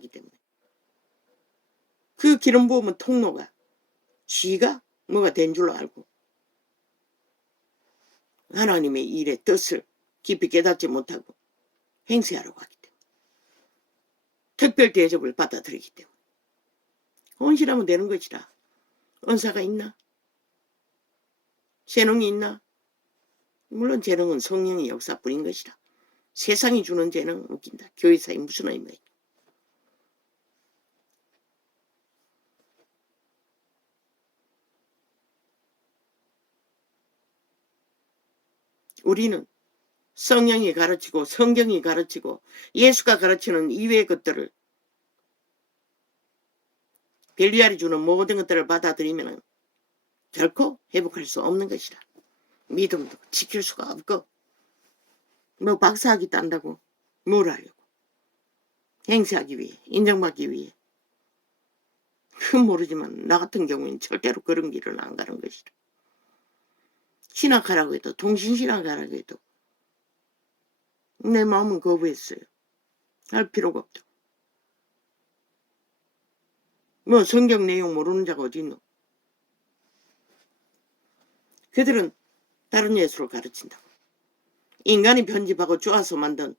가기 때문에. 그 기름 부으면 통로가 쥐가 뭐가 된 줄로 알고 하나님의 일의 뜻을 깊이 깨닫지 못하고 행세하려고 하기 때문에 특별 대접을 받아들이기 때문에 헌신하면 되는 것이라 은사가 있나? 재능이 있나? 물론 재능은 성령의 역사뿐인 것이라 세상이 주는 재능은 웃긴다. 교회사에 무슨 의미가 있 우리는 성령이 가르치고 성경이 가르치고 예수가 가르치는 이외의 것들을 벨리알이 주는 모든 것들을 받아들이면 결코 회복할 수 없는 것이라. 믿음도 지킬 수가 없고 뭐 박사학위 딴다고 뭘 하려고 행세하기 위해 인정받기 위해 그건 모르지만 나 같은 경우에는 절대로 그런 길은 안 가는 것이라. 신학하라고 해도 동신신학하라고 해도 내 마음은 거부했어요. 할 필요가 없다. 뭐 성경 내용 모르는 자가 어디 있노? 그들은 다른 예수를 가르친다고. 인간이 편집하고 쪼아서 만든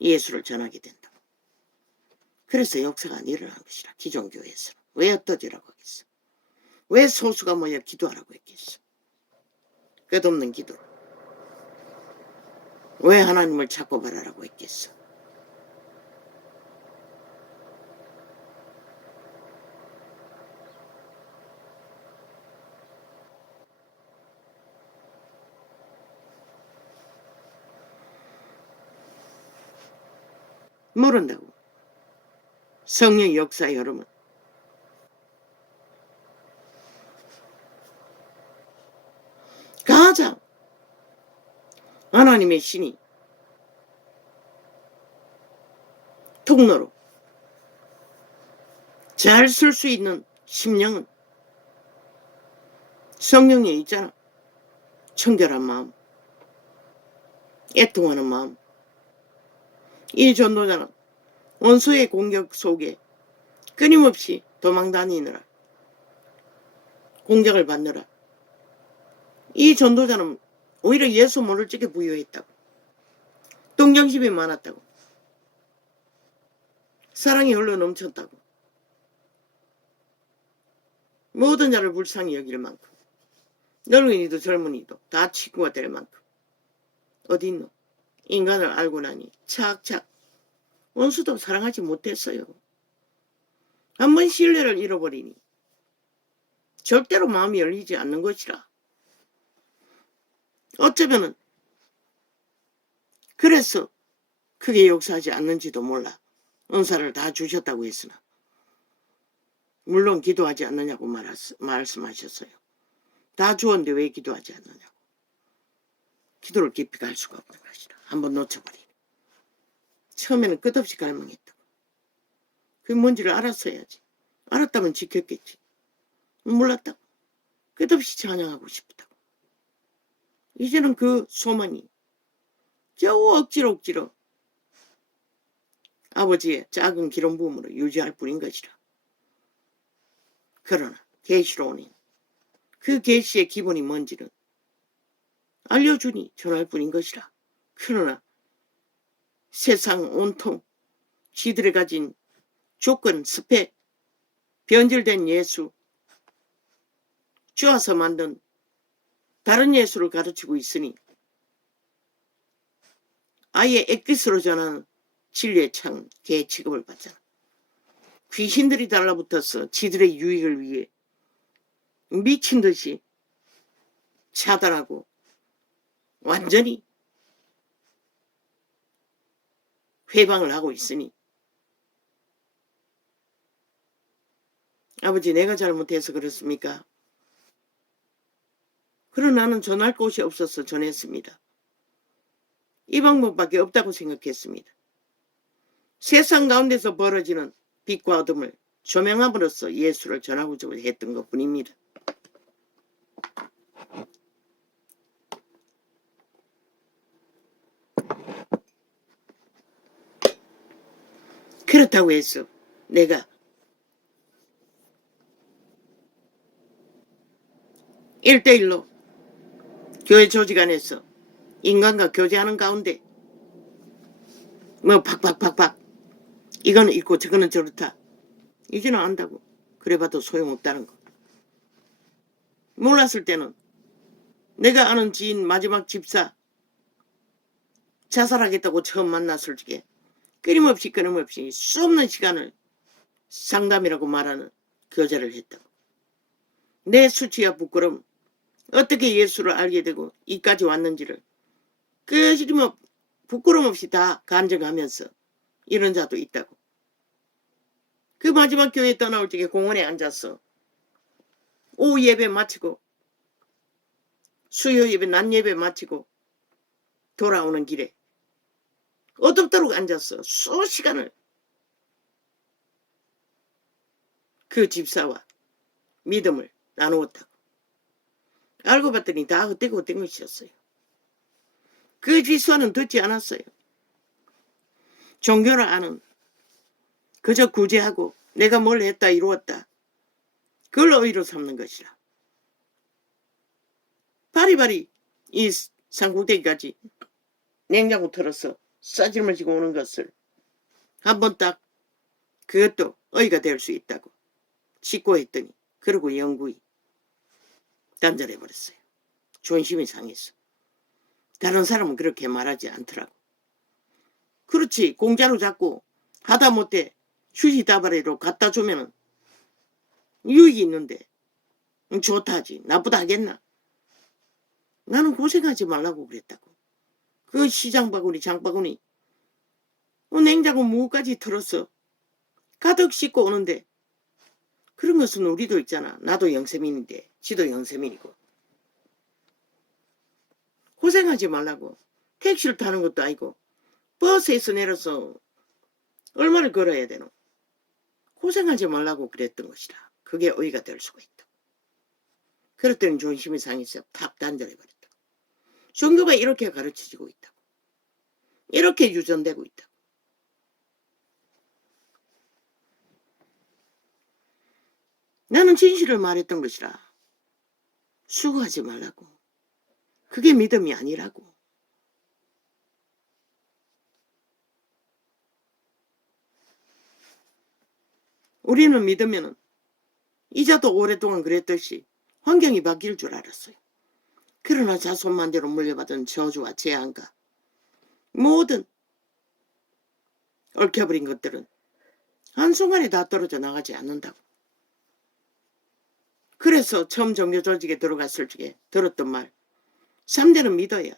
예수를 전하게 된다. 그래서 역사가 안 일어난 것이라 기존 교회에서는. 왜 흩어지라고 하겠어? 왜 소수가 모여 기도하라고 했겠어? 끝없는 기도를. 왜 하나님을 찾고 바라라고 했겠어? 모른다고. 성령 역사 여러분. 가장 하나님의 신이 통로로 잘 쓸 수 있는 심령은 성령에 있잖아. 청결한 마음, 애통하는 마음. 이 전도자는 원수의 공격 속에 끊임없이 도망 다니느라 공격을 받느라 이 전도자는 오히려 예수 모를 적에 부여했다고 동정심이 많았다고 사랑이 흘러 넘쳤다고 모든 자를 불쌍히 여길 만큼 늙은이도 젊은이도 다 친구가 될 만큼 어디 있노? 인간을 알고 나니 착착 원수도 사랑하지 못했어요. 한 번 신뢰를 잃어버리니 절대로 마음이 열리지 않는 것이라. 어쩌면은 그래서 크게 역사하지 않는지도 몰라. 은사를 다 주셨다고 했으나 물론 기도하지 않느냐고 말하스, 말씀하셨어요. 다 주었는데 왜 기도하지 않느냐고. 기도를 깊이 갈 수가 없는 것이라. 한번 놓쳐버리니. 처음에는 끝없이 갈망했다고. 그게 뭔지를 알았어야지. 알았다면 지켰겠지. 몰랐다고. 끝없이 찬양하고 싶다고. 이제는 그 소망이 겨우 억지로 억지로 아버지의 작은 기름 부음으로 유지할 뿐인 것이라. 그러나 계시로는 그 계시의 기본이 뭔지는 알려주니 전할 뿐인 것이라. 그러나 세상 온통 지들이 가진 조건, 스펙, 변질된 예수, 쪼아서 만든 다른 예수를 가르치고 있으니 아예 엑기스로 전하는 진리의 창, 개 취급을 받잖아. 귀신들이 달라붙어서 지들의 유익을 위해 미친 듯이 차단하고 완전히 회방을 하고 있으니 아버지 내가 잘못해서 그렇습니까? 그러나 나는 전할 곳이 없어서 전했습니다. 이 방법밖에 없다고 생각했습니다. 세상 가운데서 벌어지는 빛과 어둠을 조명함으로써 예수를 전하고 했던 것 뿐입니다. 그렇다고 해서 내가 일대일로 교회 조직 안에서 인간과 교제하는 가운데 뭐 팍팍팍팍 이거는 있고 저거는 저렇다. 이제는 안다고. 그래봐도 소용없다는 거. 몰랐을 때는 내가 아는 지인 마지막 집사 자살하겠다고 처음 만났을 적에 끊임없이 끊임없이 수 없는 시간을 상담이라고 말하는 교제를 했다고. 내 수치와 부끄럼, 어떻게 예수를 알게 되고 이까지 왔는지를 뭐 부끄럼 없이 다 간증하면서 이런 자도 있다고. 그 마지막 교회 떠나올 적에 공원에 앉았어. 오후 예배 마치고 수요 예배, 낮 예배 마치고 돌아오는 길에 어둡도록 앉았어. 수시간을 그 집사와 믿음을 나누었다고. 알고 봤더니 다 헛되고 헛된 것이었어요. 그 집사는 듣지 않았어요. 종교를 아는 그저 구제하고 내가 뭘 했다 이루었다. 그걸 의로 삼는 것이라. 바리바리 이 상국대기까지 냉장고 털어서 싸질을 지고 오는 것을 한 번 딱 그것도 의가 될 수 있다고 직고했더니 그러고 영구히 단절해 버렸어요. 존심이 상했어. 다른 사람은 그렇게 말하지 않더라고. 그렇지 공짜로 잡고 하다 못해 휴지 다발이로 갖다 주면은 유익이 있는데 음, 좋다 하지 나쁘다 하겠나? 나는 고생하지 말라고 그랬다고. 그 시장 바구니 장바구니 어, 냉장고 무까지 털었어. 가득 싣고 오는데 그런 것은 우리도 있잖아. 나도 영세민인데 지도 영세민이고 고생하지 말라고 택시를 타는 것도 아니고 버스에서 내려서 얼마를 걸어야 되노? 고생하지 말라고 그랬던 것이라. 그게 의가 될 수가 있다. 그랬더니 존심이 상해서 탁 단절해버렸다. 종교가 이렇게 가르쳐지고 있다고. 이렇게 유전되고 있다 나는 진실을 말했던 것이라. 수고하지 말라고. 그게 믿음이 아니라고. 우리는 믿으면은 이자도 오랫동안 그랬듯이 환경이 바뀔 줄 알았어요. 그러나 자손만대로 물려받은 저주와 재앙과 모든 얽혀버린 것들은 한순간에 다 떨어져 나가지 않는다고. 그래서 처음 종교 조직에 들어갔을 적에 들었던 말 3대는 믿어야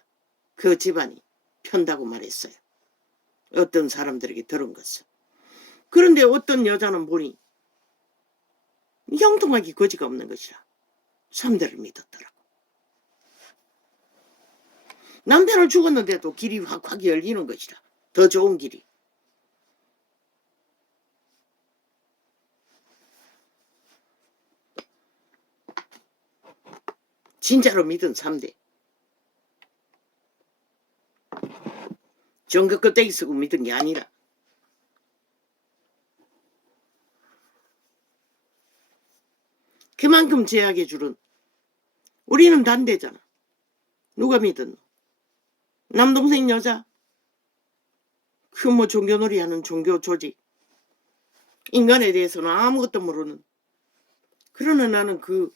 그 집안이 편다고 말했어요. 어떤 사람들에게 들은 것은. 그런데 어떤 여자는 보니 형통하기 거지가 없는 것이라 3대를 믿었더라고. 남편을 죽었는데도 길이 확확 열리는 것이라. 더 좋은 길이. 진짜로 믿은 3대. 종교 껍데기 쓰고 믿은 게 아니라. 그만큼 제약해 주는 우리는 단대잖아. 누가 믿은? 남동생 여자? 그 뭐 종교놀이 하는 종교 조직. 인간에 대해서는 아무것도 모르는. 그러나 나는 그,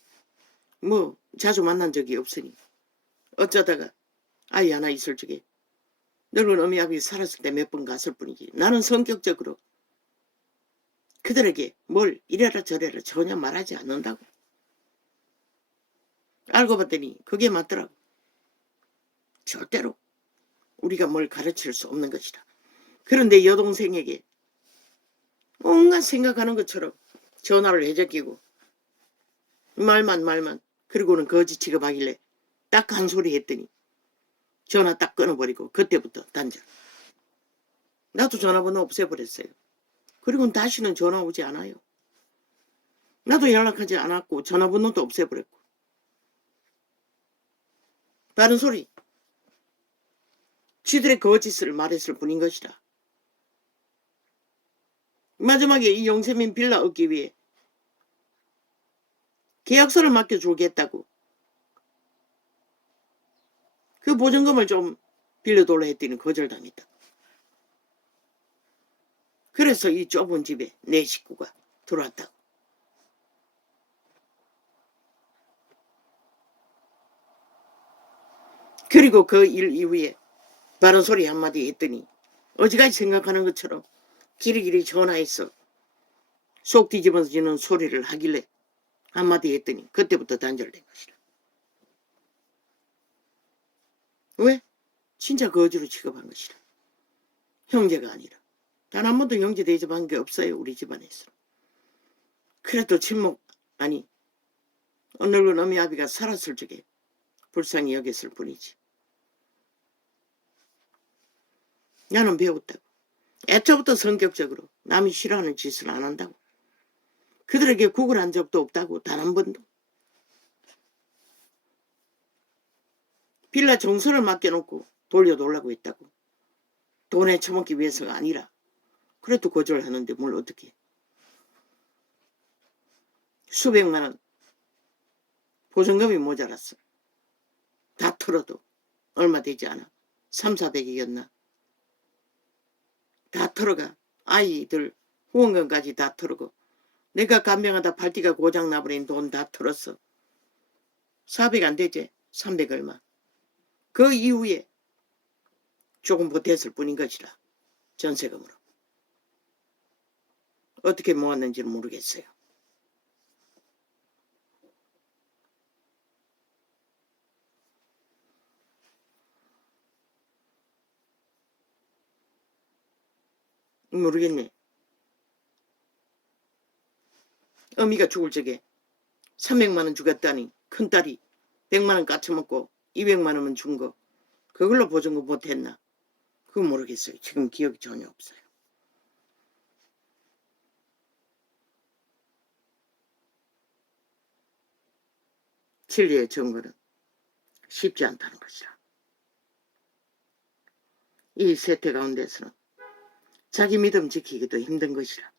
뭐, 자주 만난 적이 없으니. 어쩌다가 아이 하나 있을 적에 늙은 어미 아비 살았을 때 몇 번 갔을 뿐이지. 나는 성격적으로 그들에게 뭘 이래라 저래라 전혀 말하지 않는다고. 알고 봤더니 그게 맞더라고. 절대로 우리가 뭘 가르칠 수 없는 것이다. 그런데 여동생에게 온갖 생각하는 것처럼 전화를 해적이고 말만 말만 그리고는 거지 취급하길래 딱 한 소리 했더니 전화 딱 끊어버리고 그때부터 단절. 나도 전화번호 없애버렸어요. 그리고는 다시는 전화 오지 않아요. 나도 연락하지 않았고 전화번호도 없애버렸고 다른 소리 쥐들의 거짓을 말했을 뿐인 것이다. 마지막에 이 용세민 빌라 얻기 위해 계약서를 맡겨주겠다고 그 보증금을 좀 빌려달라 했더니 거절당했다. 그래서 이 좁은 집에 내 식구가 들어왔다고. 그리고 그 일 이후에 바른 소리 한마디 했더니 어지간히 생각하는 것처럼 길이길이 전화해서 속 뒤집어지는 소리를 하길래 한마디 했더니 그때부터 단절된 것이라. 왜? 진짜 거지로 취급한 것이라. 형제가 아니라. 단 한 번도 형제 대접한 게 없어요. 우리 집안에서. 그래도 친목 아니 오늘은 어미 아비가 살았을 적에 불쌍히 여겼을 뿐이지. 나는 배웠다고. 애초부터 성격적으로 남이 싫어하는 짓을 안 한다고. 그들에게 구걸한 적도 없다고 단 한 번도. 빌라 정선을 맡겨놓고 돌려놓으려고 했다고. 돈에 처먹기 위해서가 아니라 그래도 거절하는데 뭘 어떻게 해. 수백만 원 보증금이 모자랐어. 다 털어도 얼마 되지 않아. 3, 400이었나. 다 털어가. 아이들 후원금까지 다 털어고. 내가 간병하다 발뒤가 고장 나버린 돈 다 털었어. 400 안 되지. 300 얼마. 그 이후에 조금 보탰을 뿐인 것이라. 전세금으로. 어떻게 모았는지 는 모르겠어요. 모르겠네. 어미가 죽을 적에 300만 원 주겠다니 큰딸이 100만 원 까쳐먹고 200만 원은 준 거. 그걸로 보증금 못했나? 그거 모르겠어요. 지금 기억이 전혀 없어요. 진리의 증거는 쉽지 않다는 것이라. 이 세태 가운데서는 자기 믿음 지키기도 힘든 것이라.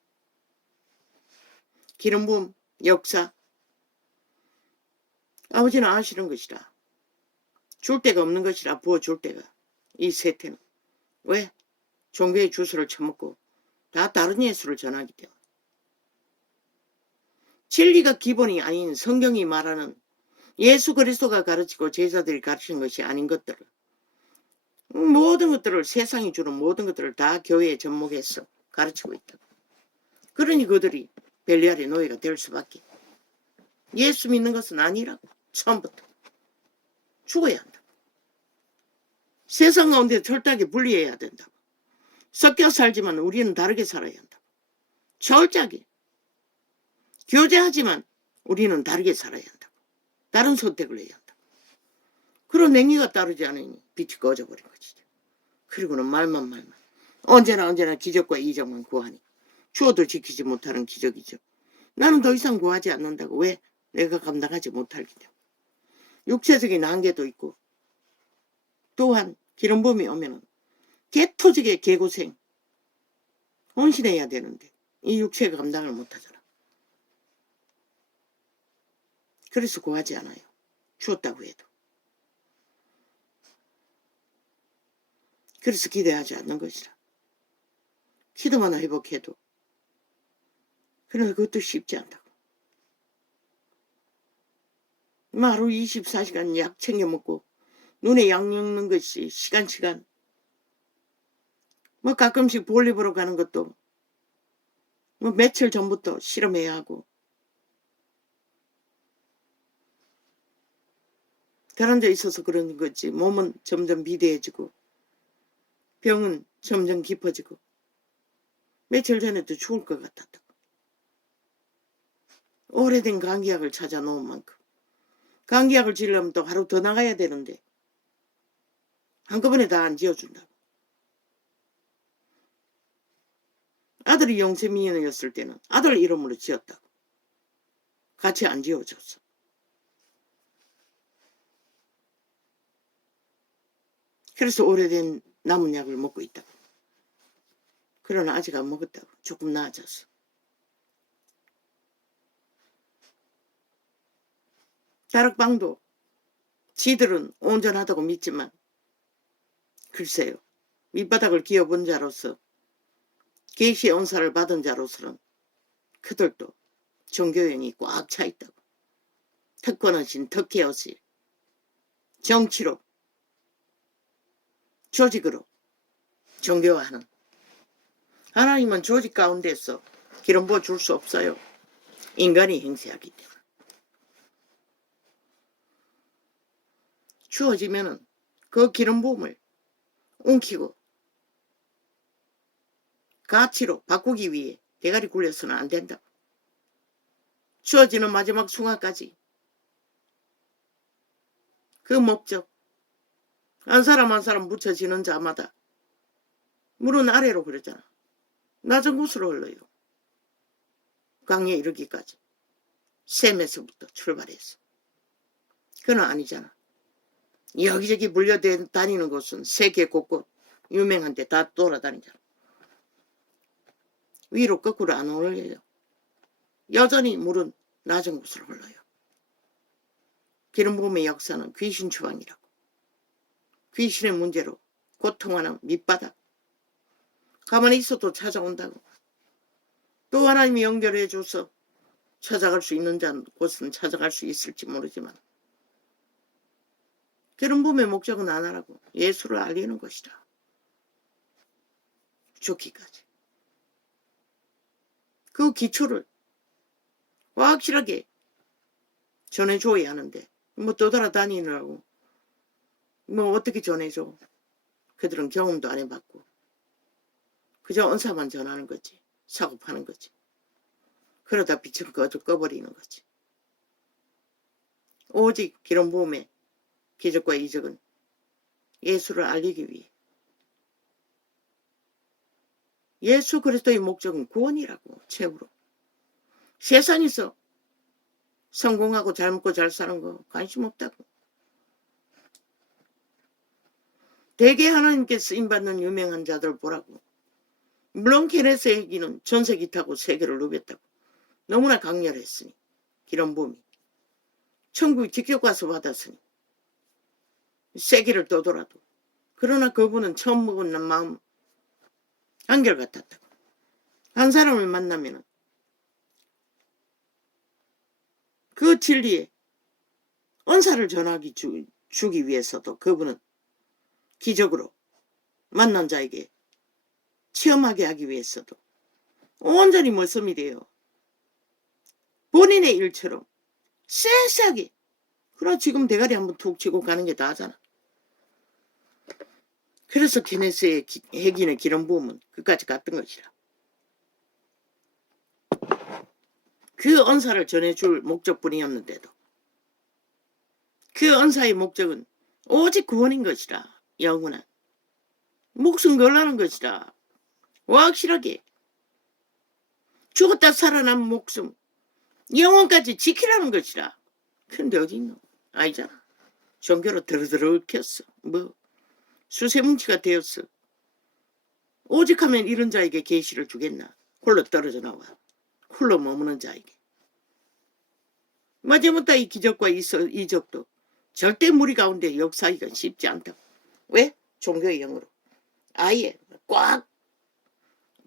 기름 부음, 역사, 아버지는 아시는 것이라. 줄 데가 없는 것이라 부어줄 데가 이 세태는. 왜? 종교의 주술을 처먹고 다 다른 예수를 전하기 때문에. 진리가 기본이 아닌 성경이 말하는 예수 그리스도가 가르치고 제자들이 가르치는 것이 아닌 것들을 모든 것들을 세상이 주는 모든 것들을 다 교회에 접목해서 가르치고 있다. 그러니 그들이 벨리알의 노예가 될 수밖에. 예수 믿는 것은 아니라고 처음부터 죽어야 한다. 세상 가운데 철저하게 분리해야 된다고. 섞여 살지만 우리는 다르게 살아야 한다고. 철저하게 교제하지만 우리는 다르게 살아야 한다고. 다른 선택을 해야 한다고. 그런 냉기가 따르지 않으니 빛이 꺼져버린 것이죠. 그리고는 말만 말만. 언제나 언제나 기적과 이적만 구하니. 주어도 지키지 못하는 기적이죠. 나는 더 이상 구하지 않는다고. 왜? 내가 감당하지 못하기 때문에. 육체적인 한계도 있고 또한 기름범이 오면은 개토직의 개고생 헌신해야 되는데 이 육체가 감당을 못하잖아. 그래서 구하지 않아요. 주었다고 해도. 그래서 기대하지 않는 것이라. 기도만 회복해도. 그러나 그것도 쉽지 않다고. 하루 24시간 약 챙겨 먹고 눈에 약 먹는 것이 시간 시간. 뭐 가끔씩 볼일 보러 가는 것도 뭐 며칠 전부터 실험해야 하고. 데 있어서 그런 거지. 몸은 점점 비대해지고 병은 점점 깊어지고. 며칠 전에도 죽을 것 같았다고 오래된 감기약을 찾아 놓은 만큼 감기약을 지으려면 또 하루 더 나가야 되는데 한꺼번에 다 안 지어준다고 아들이 영세민이었을 때는 아들 이름으로 지었다고 같이 안 지어줬어 그래서 오래된 남은 약을 먹고 있다. 그러나 아직 안 먹었다고. 조금 나아졌어. 다락방도 지들은 온전하다고 믿지만 글쎄요. 밑바닥을 기어본 자로서 계시 언사를 받은 자로서는 그들도 종교형이 꽉 차 있다고. 특권하신 덕혜어시 정치로 조직으로 종교화하는 하나님은 조직 가운데서 기름 부어 줄 수 없어요. 인간이 행세하기 때문에. 주어지면은 그 기름 부음을 웅키고 가치로 바꾸기 위해 대가리 굴려서는 안 된다. 주어지는 마지막 순간까지 그 목적 한 사람 한 사람 묻혀지는 자마다 물은 아래로 그러잖아. 낮은 곳으로 흘러요. 강에 이르기까지. 샘에서부터 출발해서. 그는 아니잖아. 여기저기 물려다니는 곳은 세계 곳곳 유명한 데 다 돌아다니잖아. 위로 거꾸로 안 올려요. 여전히 물은 낮은 곳으로 흘러요. 기름 부음의 역사는 귀신 추방이라고. 귀신의 문제로 고통하는 밑바닥. 가만히 있어도 찾아온다고. 또 하나님이 연결해 줘서 찾아갈 수 있는 자 곳은 찾아갈 수 있을지 모르지만 기름 부음의 목적은 하나라고. 예수를 알리는 것이다. 죽기까지. 그 기초를 확실하게 전해줘야 하는데 뭐 떠돌아다니느라고 뭐 어떻게 전해줘 그들은 경험도 안 해봤고 그저 언사만 전하는 거지 사고 파는 거지 그러다 빛을 꺼져 꺼버리는 거지 오직 기름 부음의 기적과 이적은 예수를 알리기 위해 예수 그리스도의 목적은 구원이라고 최후로 세상에서 성공하고 잘 먹고 잘 사는 거 관심 없다고. 대개 하나님께 쓰임받는 유명한 자들 보라고. 물론 케네스 얘기는 전세기 타고 세계를 누볐다고. 너무나 강렬했으니. 기런 봄이. 천국에 직격 가서 받았으니. 세계를 떠돌아도. 그러나 그분은 처음 먹은 마음 한결같았다고. 한 사람을 만나면 그 진리에 언사를 전하기 주, 주기 위해서도 그분은 기적으로 만난 자에게 체험하게 하기 위해서도 온전히 모습이 돼요. 본인의 일처럼 세세하게 그러나 지금 대가리 한번 툭 치고 가는 게 다잖아. 그래서 케네스의 기- 핵인의 기름 부음은 끝까지 갔던 것이라. 그 언사를 전해줄 목적뿐이었는데도 그 언사의 목적은 오직 구원인 것이라 영원한. 목숨 걸라는 것이라 확실하게 죽었다 살아난 목숨 영원까지 지키라는 것이라. 근데 어디 있노? 아니잖아. 종교로 드르드르 얽혔어. 뭐 수세뭉치가 되었어 오직 하면 이런 자에게 계시를 주겠나 홀로 떨어져 나와 홀로 머무는 자에게. 마지못해 이 기적과 이적도 절대 무리 가운데 역사하기가 쉽지 않다고. 왜? 종교의 영으로. 아예 꽉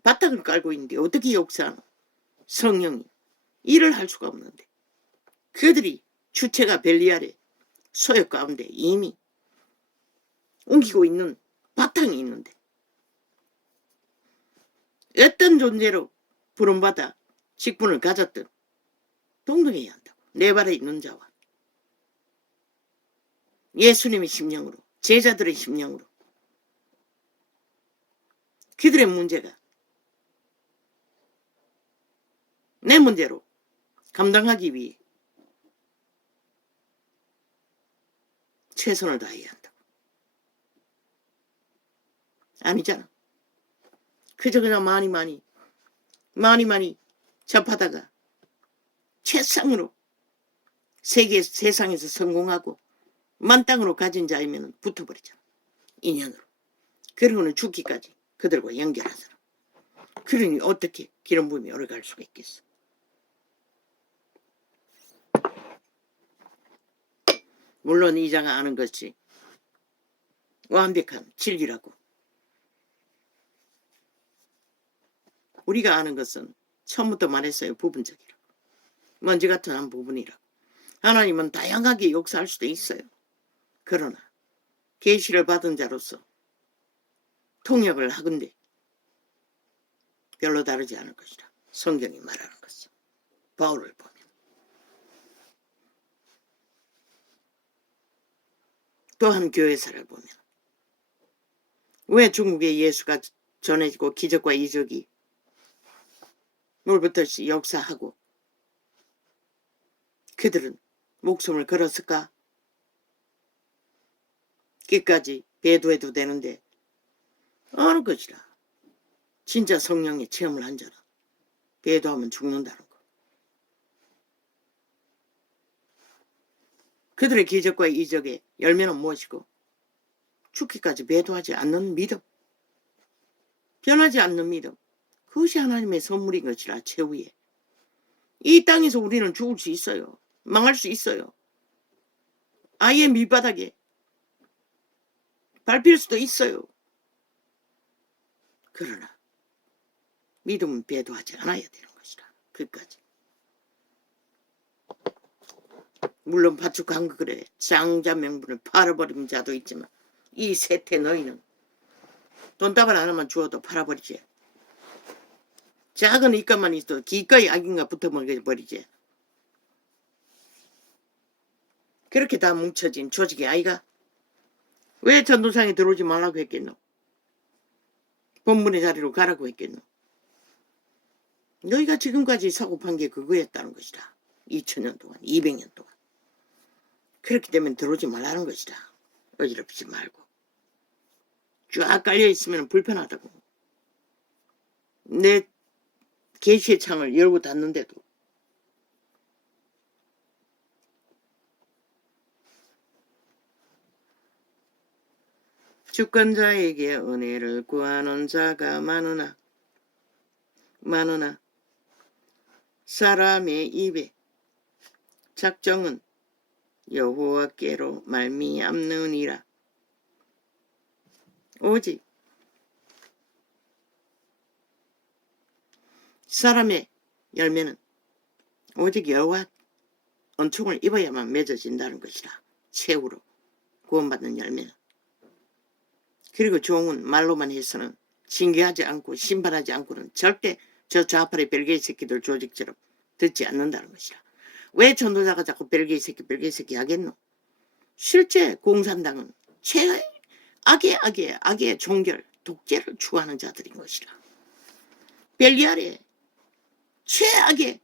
바닥을 깔고 있는데 어떻게 역사하노? 성령이 일을 할 수가 없는데. 그들이 주체가 벨리알의 소역 가운데 이미 옮기고 있는 바탕이 있는데. 어떤 존재로 부름받아 직분을 가졌든 동등해야 한다고. 내 발에 있는 자와 예수님의 심령으로 제자들의 심령으로. 그들의 문제가 내 문제로 감당하기 위해 최선을 다해야 한다고. 아니잖아. 그저 그냥 많이 많이 많이 많이 접하다가 최상으로 세계 세상에서 성공하고 만땅으로 가진 자이면 붙어버리잖아 인연으로 그리고는 죽기까지 그들과 연결하잖아 그러니 어떻게 기름 부음이 오래 갈 수가 있겠어? 물론 이자가 아는 것이 완벽한 진리라고. 우리가 아는 것은 처음부터 말했어요. 부분적이라고. 먼지 같은 한 부분이라고. 하나님은 다양하게 역사할 수도 있어요. 그러나 계시를 받은 자로서 통역을 하건대 별로 다르지 않을 것이다. 성경이 말하는 것은 바울을 보면 또한 교회사를 보면 왜 중국에 예수가 전해지고 기적과 이적이 물부터시 역사하고 그들은 목숨을 걸었을까? 끝까지 배도해도 되는데 어느 것이라 진짜 성령의 체험을 한 자라 배도하면 죽는다는 거. 그들의 기적과 이적의 열매는 무엇이고 죽기까지 배도하지 않는 믿음 변하지 않는 믿음 그것이 하나님의 선물인 것이라 최후에. 이 땅에서 우리는 죽을 수 있어요. 망할 수 있어요. 아예 밑바닥에 밟힐 수도 있어요. 그러나 믿음은 배도하지 않아야 되는 것이라 끝까지. 물론 파축한 거 그래 장자 명분을 팔아버린 자도 있지만 이 세태 너희는 돈다발 하나만 주어도 팔아버리지 작은 이가만 있어도 기가의 악인가 붙어버리지. 그렇게 다 뭉쳐진 조직의 아이가 왜 전도상에 들어오지 말라고 했겠노? 본문의 자리로 가라고 했겠노? 너희가 지금까지 사고판 게 그거였다는 것이다. 2000년 동안 200년 동안. 그렇기 때문에 들어오지 말라는 것이다. 어지럽지 말고. 쫙 깔려 있으면 불편하다고. 내 계시의 창을 열고 닫는데도. 주권자에게 은혜를 구하는 자가 많으나 많으나 사람의 입에 작정은 여호와께로 말미암느니라. 오직 사람의 열매는 오직 여호와 은총을 입어야만 맺어진다는 것이라 최후로 구원받는 열매는. 그리고 종은 말로만 해서는 징계하지 않고 심판하지 않고는 절대 저 좌파의 벨기에 새끼들 조직처럼 듣지 않는다는 것이라. 왜 전도자가 자꾸 벨기에 새끼 벨기에 새끼 하겠노? 실제 공산당은 최 악의 악의 악의 종결 독재를 추구하는 자들인 것이라. 최 악의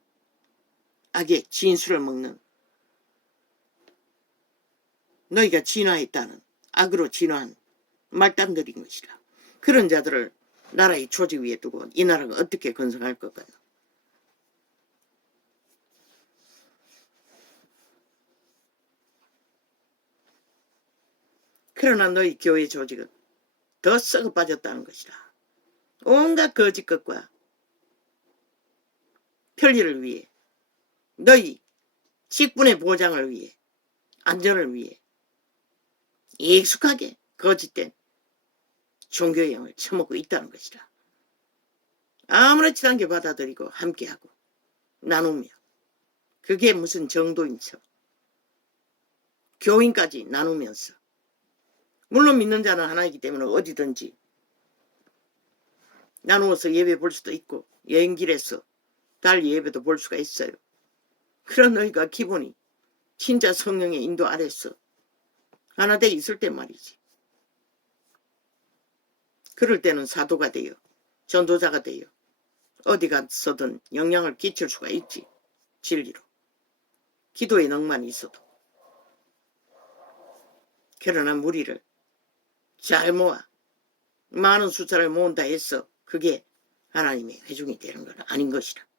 악의 진수를 먹는 너희가 진화했다는 악으로 진화한 말단들인 것이라. 그런 자들을 나라의 조직 위에 두고 이 나라가 어떻게 건설할 것 같나 그러나 너희 교회 조직은 더 썩어 빠졌다는 것이라. 온갖 거짓 것과 편리를 위해 너희 직분의 보장을 위해 안전을 위해 익숙하게 거짓된 종교형을 처먹고 있다는 것이라. 아무렇지도 않게 받아들이고 함께하고 나누며 그게 무슨 정도인 척 교인까지 나누면서 물론 믿는 자는 하나이기 때문에 어디든지 나누어서 예배 볼 수도 있고 여행길에서 달 예배도 볼 수가 있어요. 그런 너희가 기본이 진짜 성령의 인도 아래서 하나 돼 있을 때 말이지. 그럴 때는 사도가 되어 전도자가 되어 어디 가서든 영향을 끼칠 수가 있지. 진리로. 기도의 능만 있어도. 그러나 무리를 잘 모아 많은 숫자를 모은다 해서 그게 하나님의 회중이 되는 건 아닌 것이라.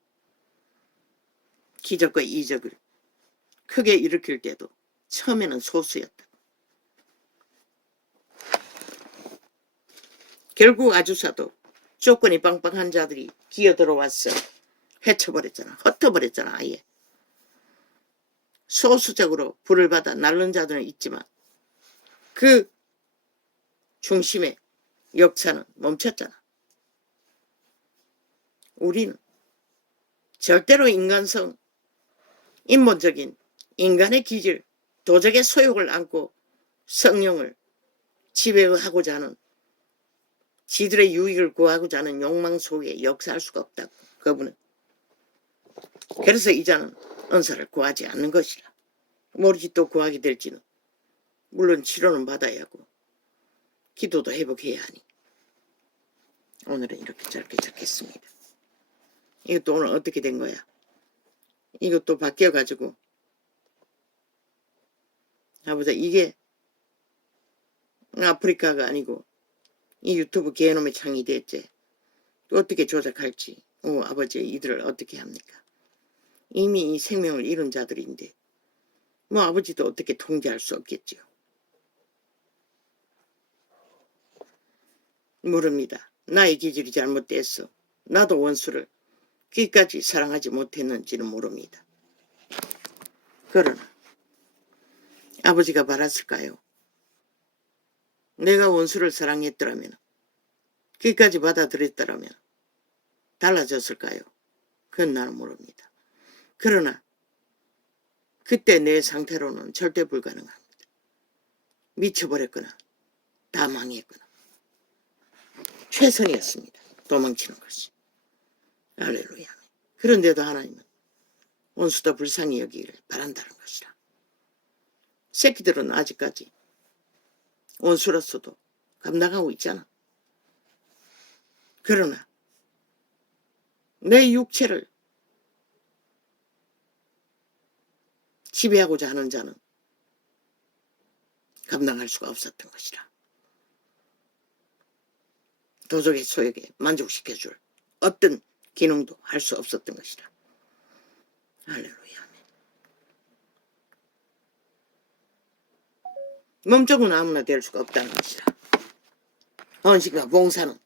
기적과 이적을 크게 일으킬 때도 처음에는 소수였다. 결국 아주사도 조건이 빵빵한 자들이 기어 들어왔어. 해쳐버렸잖아. 흩어버렸잖아, 아예. 소수적으로 불을 받아 날른 자들은 있지만 그 중심의 역사는 멈췄잖아. 우리는 절대로 인간성, 인본적인 인간의 기질, 도적의 소욕을 안고 성령을 지배하고자 하는 지들의 유익을 구하고자 하는 욕망 속에 역사할 수가 없다고 그분은. 그래서 이자는 은사를 구하지 않는 것이라 모르지 또 구하게 될지는 물론 치료는 받아야 하고 기도도 회복해야 하니. 오늘은 이렇게 짧게 적겠습니다. 이것도 오늘 어떻게 된 거야 이것도 바뀌어가지고 아버지 이게 아프리카가 아니고 이 유튜브 개놈의 창이 됐지. 또 어떻게 조작할지. 어, 아버지 이들을 어떻게 합니까? 이미 이 생명을 잃은 자들인데 뭐 아버지도 어떻게 통제할 수 없겠지요. 모릅니다. 나의 기질이 잘못됐어. 나도 원수를 귀까지 사랑하지 못했는지는 모릅니다. 그러나 아버지가 바랐을까요? 내가 원수를 사랑했더라면, 끝까지 받아들였더라면 달라졌을까요? 그건 나는 모릅니다. 그러나 그때 내 상태로는 절대 불가능합니다. 미쳐버렸거나 다 망했거나 최선이었습니다. 도망치는 것이. 할렐루야. 그런데도 하나님은 원수도 불쌍히 여기기를 바란다는 것이라. 새끼들은 아직까지 원수로서도 감당하고 있잖아. 그러나 내 육체를 지배하고자 하는 자는 감당할 수가 없었던 것이라. 도적의 소욕에 만족시켜줄 어떤 기능도 할 수 없었던 것이라. 할렐루야. 몸쪽은 아무나 될 수가 없다는 것이라. 헌신과 봉사는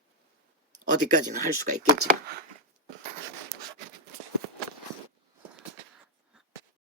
어디까지나 할 수가 있겠지만